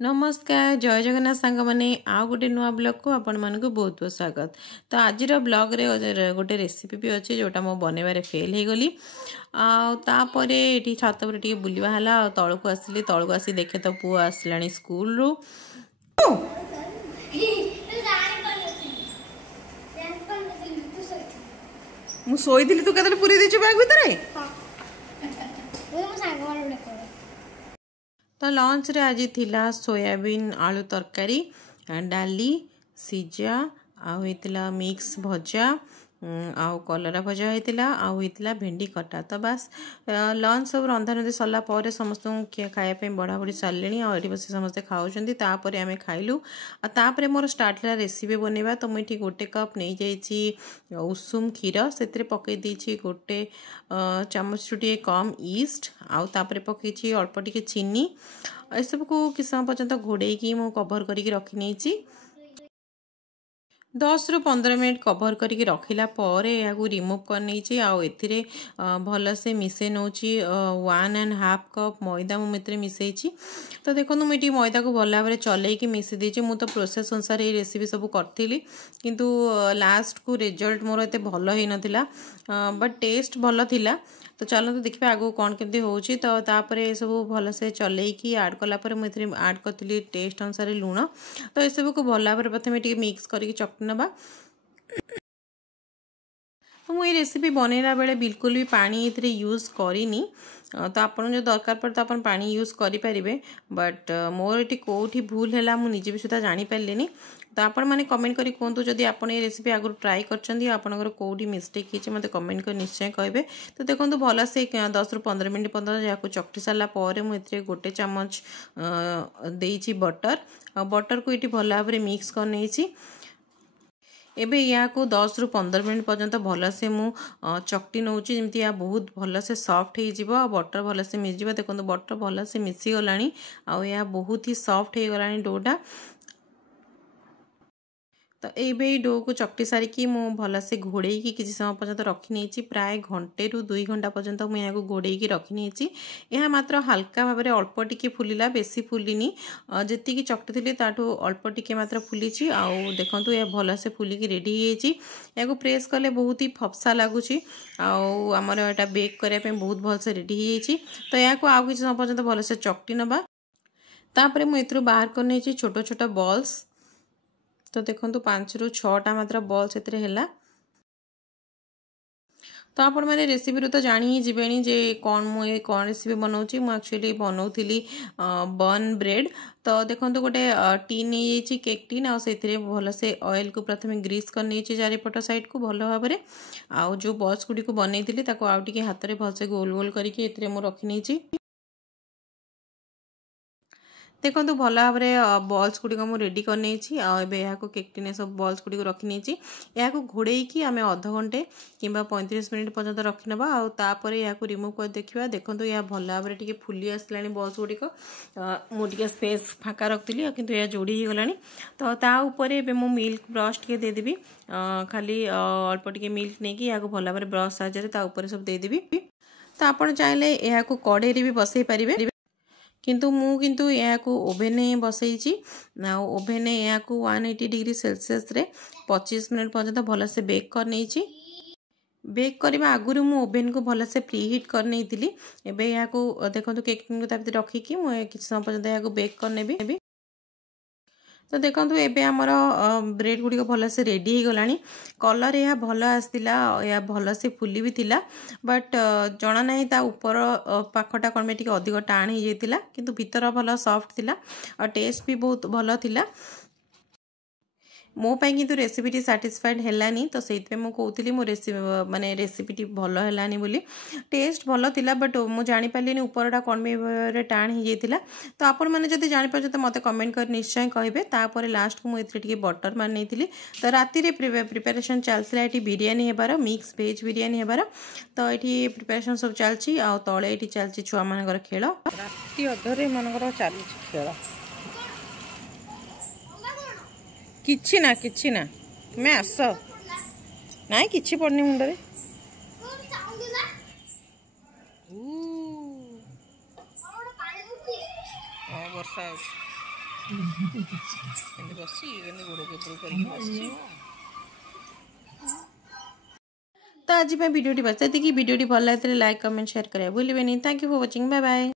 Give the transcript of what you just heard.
नमस्कार जय जगन्नाथ सांग मैंने आउ गोटे नुआ ब्लॉग को आपण मानक बहुत बहुत स्वागत। तो आज ब्लॉग रे गोटे रेसिपी भी अच्छे जोटा मो बनवार फेल हो गली आपर ये छत पर टे बुलवा है तौक आसली तौक आसी देखे तो पुआ आसला स्कूल रू मुई तू के पूरी देचु बैग भितर तो लंच रे आज थिला सोयाबीन आलू तरकारी डाली सिजा आउला मिक्स भजा आउ कलरा भजा होता आउला भेंडी कटा। तो बस लंच सब रंधा रंधि सरला पर समस्त खायापी बढ़ा बढ़ी सारे आठ बस समस्ते खाऊपर आम खाइलु तापर मोर स्टार्ट है रेसिपी बनवा। तो मुझे गोटे कप नहीं जाइए उषुम क्षीर से पकई देछि गोटे चामच टे कम ईस्ट आउे पकई अल्प टे चीनी ए सब को किस समय पर्यंत घोड़े मु कभर करके रखी नहीं 10 ରୁ 15 मिनट कभर करके रखिला पर या रिमूव कर नहीं आउ एथिरे भल से मिसे नौची 1.5 कप मैदा मुझे मिसई। तो देखो मुझे मैदा को भल भाव चलैकी मिसे देची मु तो प्रोसेस अनुसार ये रेसिपी सब करी किंतु लास्ट को रिजल्ट मोर एते भल ही नथिला बट टेस्ट भल थिला। तो चलते देखिए आगू कौन केमती होची। तो तापर सब भल से चलैकी आड कलापर मुझे आड करी टेस्ट अनुसार लुण। तो ये सब को भल भाव प्रथम मिक्स करके चकटी नवा। तो मुझे रेसिपी बनैला बेले बिल्कुल भी पानी ये यूज करनी तो आपन जो दरकार पड़े तो अपन पानी यूज करें बट मोर ये कौटी भूल है मुझे भी सुधा जानीपारे। तो आपण मैंने कमेंट करी कहतु जदि आपन ये रेसिपी आगु ट्राई कर कौटी मिस्टेक होती मत कमेंट कर निश्चय कहे। तो देखो भल से 10 ରୁ 15 मिनट पर्यटन या चकटी सारापर मुझे गोटे चामच देती बटर को ये भल भाव मिक्स कर नहीं एबे या को 10 ରୁ 15 मिनट पर्यंत भल से मु चकटी नौची जमी या बहुत भल से सॉफ्ट हो बटर भल से मिस जाव। देखो बटर भल से मिसी गला आ बहुत ही सॉफ्ट हो गला डोटा। तो ये डो को चकटी सारिकी मु भल से घोड़े किसी समय पर्यंत रखी नहीं प्राय घंटे रू 2 घंटा पर्यंत मुझे घोड़े रखी नहीं यह मात्र हल्का भाव में अल्प टिके फुलिला बेसी फुलिनी जी चकटी थी ताठू अल्प टिके मात्र फुली आउ देखु यह भल से फुलिकी रेडी या प्रेस कले बहुत ही फपसा लगुच आमर यहाँ बेक करने बहुत भल से रेडी तो यहाँ को आउ किसी समय पर्यंत भल से चकटी नवा। तापर मुझे बाहर कर नहीं छोट छोट बॉल्स। तो देखो 5 ରୁ 6टा मात्र बॉल से तो आपण मैंने रेसिपी रू तो जानी ही जीवेनी जे कौन मुझे कौन रेसिपी बनाऊँगी मुझे एक्चुअली बनाऊली बन ब्रेड। तो देखो गोटे टीन नहीं केक टीन आउ से भल से ऑयल को प्रथम ग्रीस कर नहीं चारिपट साइड को भल भाव में आउ जो बॉल्स गुड़ी को बनई आउ टे हाथ में भलसे गोल गोल करके मुझे रखी नहीं। देखो भल भाव में बॉल्स गुड़ी मुझे रेडी कर नहीं यहाँ केक टीने सब बॉल्स गुड़ी रखी नहीं यहाँ घोड़े आम अध घंटे कि 35 मिनट पर्यंत रखी नवा आउर यहाँ रिमूव कर देखा। देखो यहाँ भल भाव में फुली आसला बॉल्स गुड़िक मुझे स्पेस फाँका रखी किंतु यह जोड़ी हो गला। तो ताऊपर मु मिल्क ब्रश टे देदेवी खाली अल्प टे मिल्क नहीं यहाँ भल भाव में ब्रश साहाय्य सब देदेवी। तो आप चाहिए यहाँ कड़े भी बसई पारे किंतु यहाँ को ओभेन बसई ओभेन यहाँ को 180 डिग्री सेल्सियस रे 25 मिनट पर्यंत भल से बेक कर नहीं बेक करने आगुरी मु ओभेन को भल से प्री हिट कर नहीं थी एबे यहाँ को देखो केक को रखिकी मुझे किसी समय पर्यंत यहाँ बेक करने। तो देखो एबे आमर ब्रेड गुड़ी भल से रेडी हो गला कलर यह भल आसला या भल से फुली भी थिला बट जना ना ऊपर पाखटा कौन टे अधिक टाण हो जाता किंतु भीतर भल सॉफ्ट थिला और टेस्ट भी बहुत भल थिला मो पाई किंतु रेसिपी साटिस्फाइड हेलानी। तो से कहती मो रेसिपी माने रेसिपी भल हेलानी बोली टेस्ट भल थिला बट मु जानी पारलिनी ऊपरटा कौन में टाण हो जाता। तो आपण मैंने जब जापर तो मत कमेंट कर निश्चय कहे। तापर लास्ट को मुझे बटर मार नहीं थी। तो राति प्रिपेरेसन चलता ये बिरियानी हेबार मिक्स वेज बिरियानी हेबार। तो ये प्रिपेरेसन सब चलती आ तले ये चलती छुआ मान खेल राति अधरे मन चली खेल किछि ना तुम्हें आस ना कि पड़नी मुंडे वर्षा तो आज भिडियोटी बस ये भिडियोटी भल लगे लाइक कमेंट शेयर करें भूलें। Thank you for watching. Bye bye.